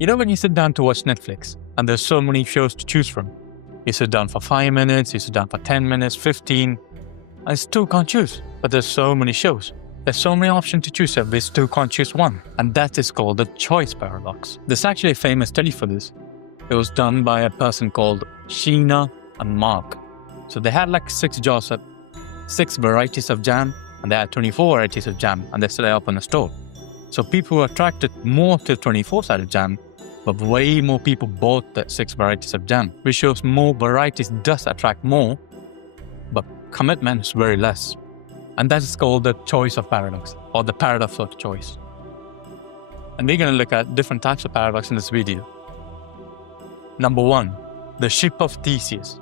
You know when you sit down to watch Netflix and there's so many shows to choose from? You sit down for 5 minutes, you sit down for 10 minutes, 15, I still can't choose. But there's so many shows. There's so many options to choose from, we still can't choose one. And that is called the choice paradox. There's actually a famous study for this. It was done by a person called Sheena and Mark. So they had like 6 jars of 6 varieties of jam, and they had 24 varieties of jam, and they set it up in a store. So people were attracted more to 24-sided jam, but way more people bought the 6 varieties of jam, which shows more varieties does attract more, but commitment is very less. And that is called the choice of paradox, or the paradox of choice. And we're going to look at different types of paradox in this video. Number 1, the ship of Theseus.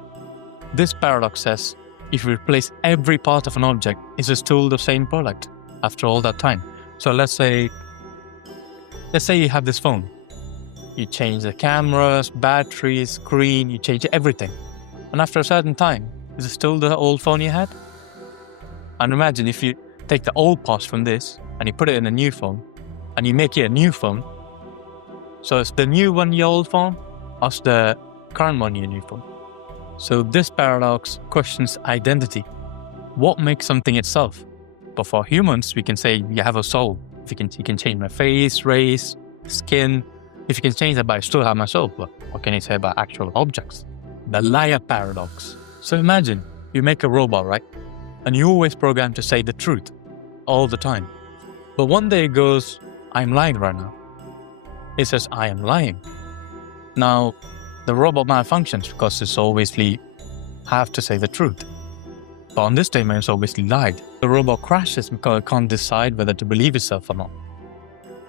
This paradox says, if you replace every part of an object, is it still the same product after all that time? So let's say you have this phone. You change the cameras, batteries, screen, you change everything. And after a certain time, is it still the old phone you had? And imagine if you take the old parts from this and you put it in a new phone and you make it a new phone. So is the new one your old phone or is the current one your new phone? So this paradox questions identity. What makes something itself? But for humans, we can say you have a soul. You can change my face, race, skin. If you can change that, but I still have my soul. But what can you say about actual objects? The liar paradox. So imagine you make a robot, right? And you always program to say the truth all the time. But one day it goes, I'm lying right now. It says, I am lying. Now, the robot malfunctions because it's obviously have to say the truth. But on this statement, it's obviously lied. The robot crashes because it can't decide whether to believe itself or not.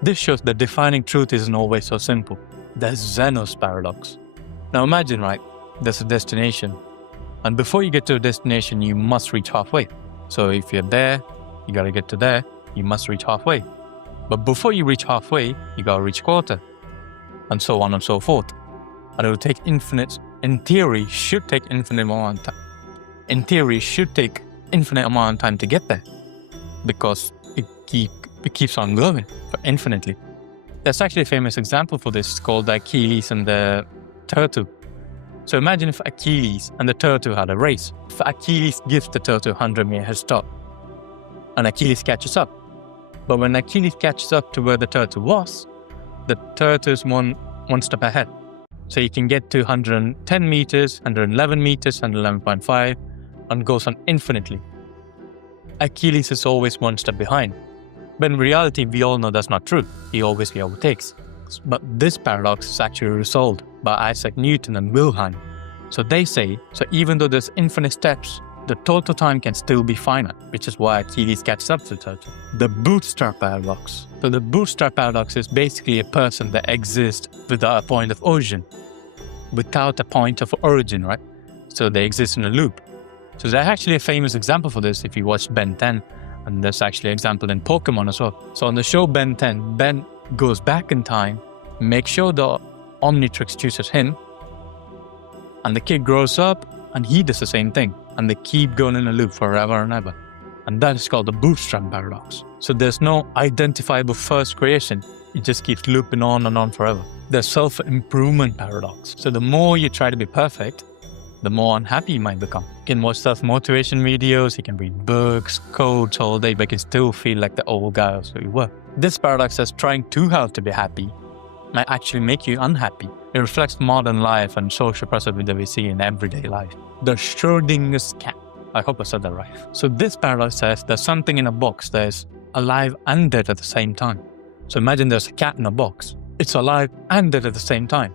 This shows that defining truth isn't always so simple. There's Zeno's paradox. Now imagine, right, there's a destination. And before you get to a destination, you must reach halfway. So if you're there, you gotta get to there, you must reach halfway. But before you reach halfway, you gotta reach quarter. And so on and so forth. And it will take infinite, in theory, should take infinite amount of time. In theory, should take infinite amount of time to get there. Because it keeps on going for infinitely. There's actually a famous example for this called the Achilles and the turtle. So imagine if Achilles and the turtle had a race. If Achilles gives the turtle 100-meter head start, and Achilles catches up. But when Achilles catches up to where the turtle was, the turtle is one step ahead. So you can get to 110 meters, 111 meters, 111.5, and goes on infinitely. Achilles is always one step behind. But in reality, we all know that's not true. He obviously overtakes. But this paradox is actually resolved by Isaac Newton and Wilhelm. So they say, so even though there's infinite steps, the total time can still be finite, which is why Achilles catches up to the turtle. The bootstrap paradox. So the bootstrap paradox is basically a person that exists without a point of origin. Without a point of origin, right? So they exist in a loop. So there's actually a famous example for this if you watch Ben 10, and there's actually an example in Pokemon as well. So on the show Ben 10, Ben goes back in time, makes sure the Omnitrix chooses him, and the kid grows up and he does the same thing, and they keep going in a loop forever and ever. And that is called the bootstrap paradox. So there's no identifiable first creation, it just keeps looping on and on forever. The self-improvement paradox. So the more you try to be perfect, the more unhappy you might become. You can watch self-motivation videos, you can read books, codes all day, but you can still feel like the old guy who you were. This paradox says trying too hard to be happy might actually make you unhappy. It reflects modern life and social pressure that we see in everyday life. The Schrodinger's cat. I hope I said that right. So this paradox says there's something in a box that is alive and dead at the same time. So imagine there's a cat in a box. It's alive and dead at the same time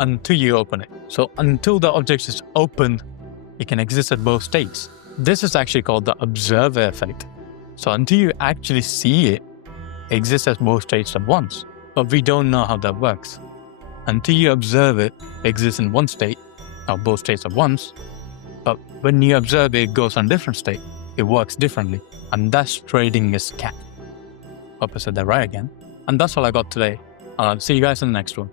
until you open it. So until the object is opened, it can exist at both states. This is actually called the observer effect. So until you actually see it, it exists at both states at once. But we don't know how that works. Until you observe it, it exists in one state, or both states at once. But when you observe it, it goes on a different state. It works differently. And that's Schrodinger's cat. Hope I said that right again. And that's all I got today. I'll see you guys in the next one.